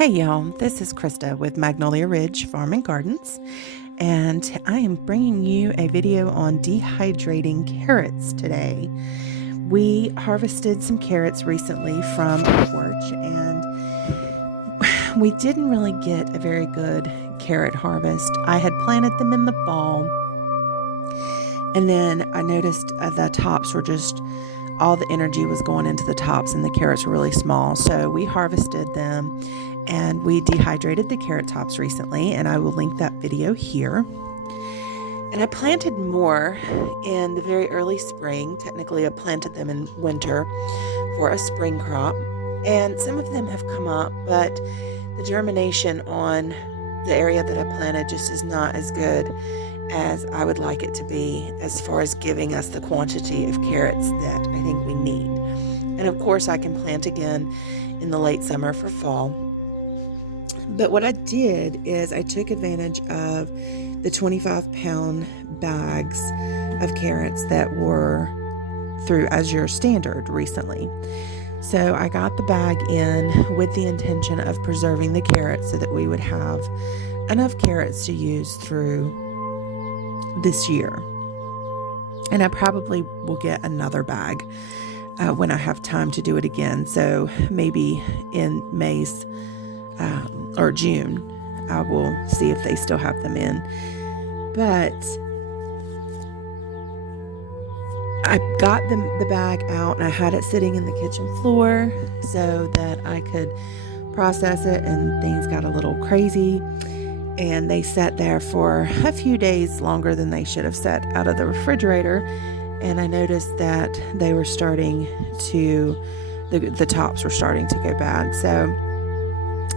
Hey y'all, this is Krista with Magnolia Ridge Farm and Gardens, and I am bringing you a video on dehydrating carrots today. We harvested some carrots recently from our porch, and we didn't really get a very good carrot harvest. I had planted them in the fall, and then I noticed the tops were just all the energy was going into the tops, and the carrots were really small. So we harvested them and we dehydrated the carrot tops recently, and I will link that video here. And I planted more in the very early spring. Technically, I planted them in winter for a spring crop, and some of them have come up, but the germination on the area that I planted just is not as good as I would like it to be as far as giving us the quantity of carrots that I think we need. And of course, I can plant again in the late summer for fall. But what I did is I took advantage of the 25-pound bags of carrots that were through As Your Standard recently. So I got the bag in with the intention of preserving the carrots so that we would have enough carrots to use through this year. And I probably will get another bag when I have time to do it again. So maybe in May's or June, I will see if they still have them in. But I got the bag out and I had it sitting in the kitchen floor so that I could process it, and things got a little crazy. And they sat there for a few days longer than they should have sat out of the refrigerator. And I noticed that they were starting to, the tops were starting to go bad. So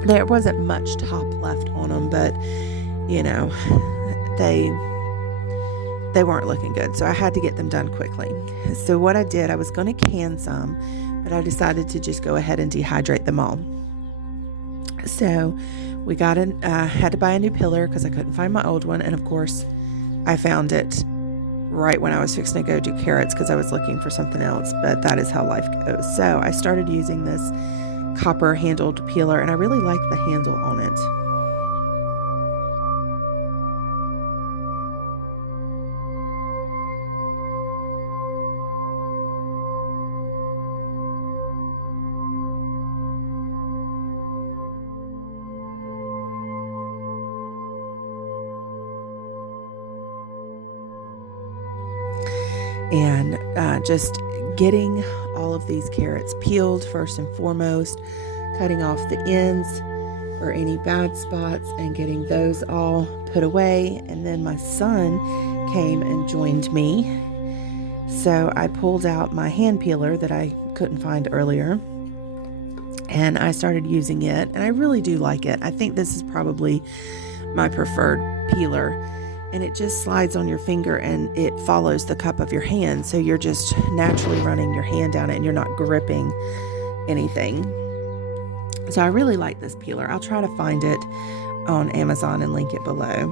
there wasn't much top left on them, but you know, they weren't looking good. So I had to get them done quickly. So what I did, I was going to can some, but I decided to just go ahead and dehydrate them all. So we had to buy a new pillar because I couldn't find my old one. And of course, I found it right when I was fixing to go do carrots because I was looking for something else, but that is how life goes. So I started using this copper handled peeler, and I really like the handle on it. And just getting all of these carrots peeled first and foremost, cutting off the ends or any bad spots and getting those all put away. And then my son came and joined me. So I pulled out my hand peeler that I couldn't find earlier, and I started using it, and I really do like it. I think this is probably my preferred peeler. And it just slides on your finger and it follows the cup of your hand. So you're just naturally running your hand down it and you're not gripping anything. So I really like this peeler. I'll try to find it on Amazon and link it below.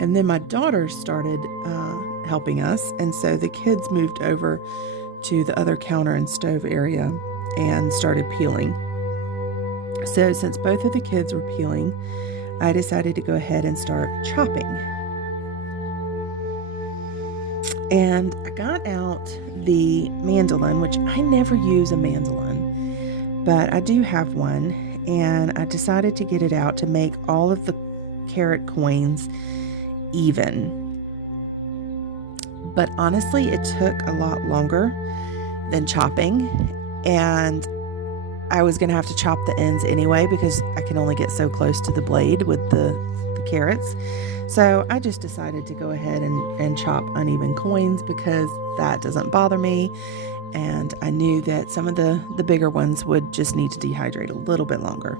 And then my daughter started helping us, and so the kids moved over to the other counter and stove area and started peeling. So since both of the kids were peeling, I decided to go ahead and start chopping. And I got out the mandolin, which I never use a mandolin, but I do have one, and I decided to get it out to make all of the carrot coins even. But honestly, it took a lot longer than chopping, and I was going to have to chop the ends anyway because I can only get so close to the blade with the carrots. So I just decided to go ahead and chop uneven coins because that doesn't bother me, and I knew that some of the bigger ones would just need to dehydrate a little bit longer.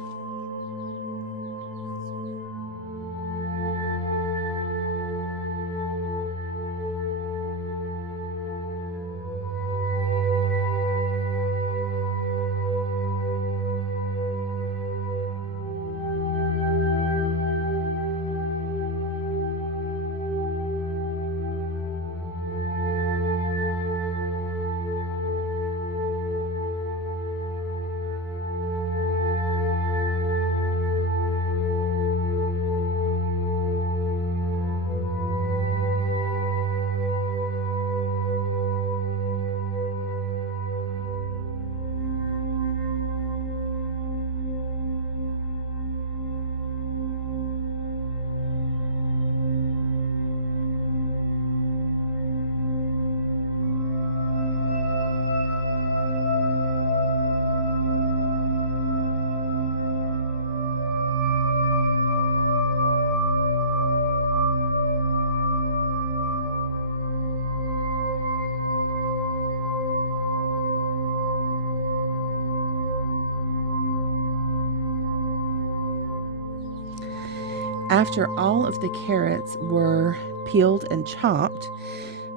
After all of the carrots were peeled and chopped,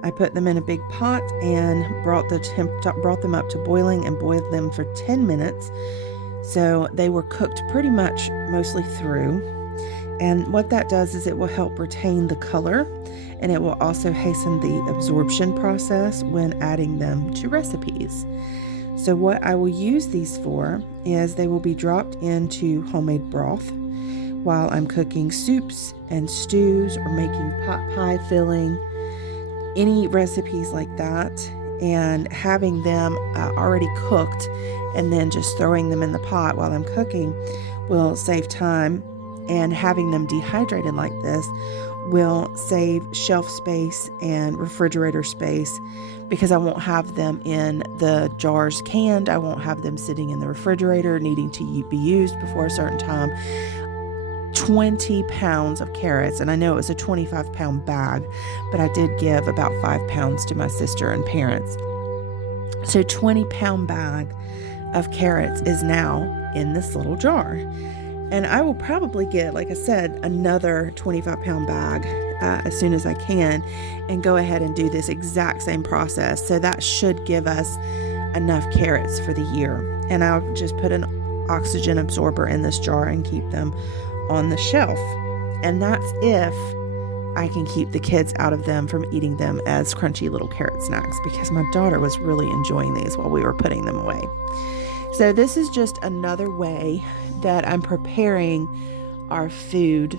I put them in a big pot and brought them up to boiling and boiled them for 10 minutes. So they were cooked pretty much mostly through. And what that does is it will help retain the color, and it will also hasten the absorption process when adding them to recipes. So what I will use these for is they will be dropped into homemade broth while I'm cooking soups and stews or making pot pie filling, any recipes like that, and having them already cooked and then just throwing them in the pot while I'm cooking will save time, and having them dehydrated like this will save shelf space and refrigerator space because I won't have them in the jars canned. I won't have them sitting in the refrigerator needing to be used before a certain time. 20 pounds of carrots, and I know it was a 25-pound bag, but I did give about 5 pounds to my sister and parents. So 20-pound bag of carrots is now in this little jar. And I will probably get, like I said, another 25-pound bag as soon as I can and go ahead and do this exact same process. So that should give us enough carrots for the year. And I'll just put an oxygen absorber in this jar and keep them on the shelf. And that's if I can keep the kids out of them from eating them as crunchy little carrot snacks, because my daughter was really enjoying these while we were putting them away. So this is just another way that I'm preparing our food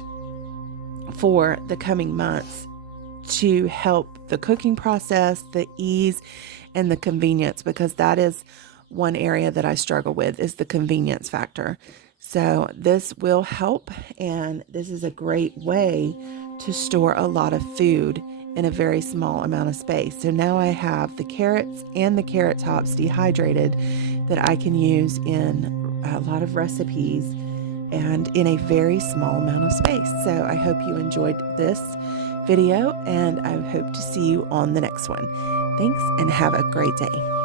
for the coming months to help the cooking process, the ease, and the convenience, because that is one area that I struggle with, is the convenience factor. So this will help, and this is a great way to store a lot of food in a very small amount of space. So now I have the carrots and the carrot tops dehydrated that I can use in a lot of recipes and in a very small amount of space. So I hope you enjoyed this video, and I hope to see you on the next one. Thanks, and have a great day.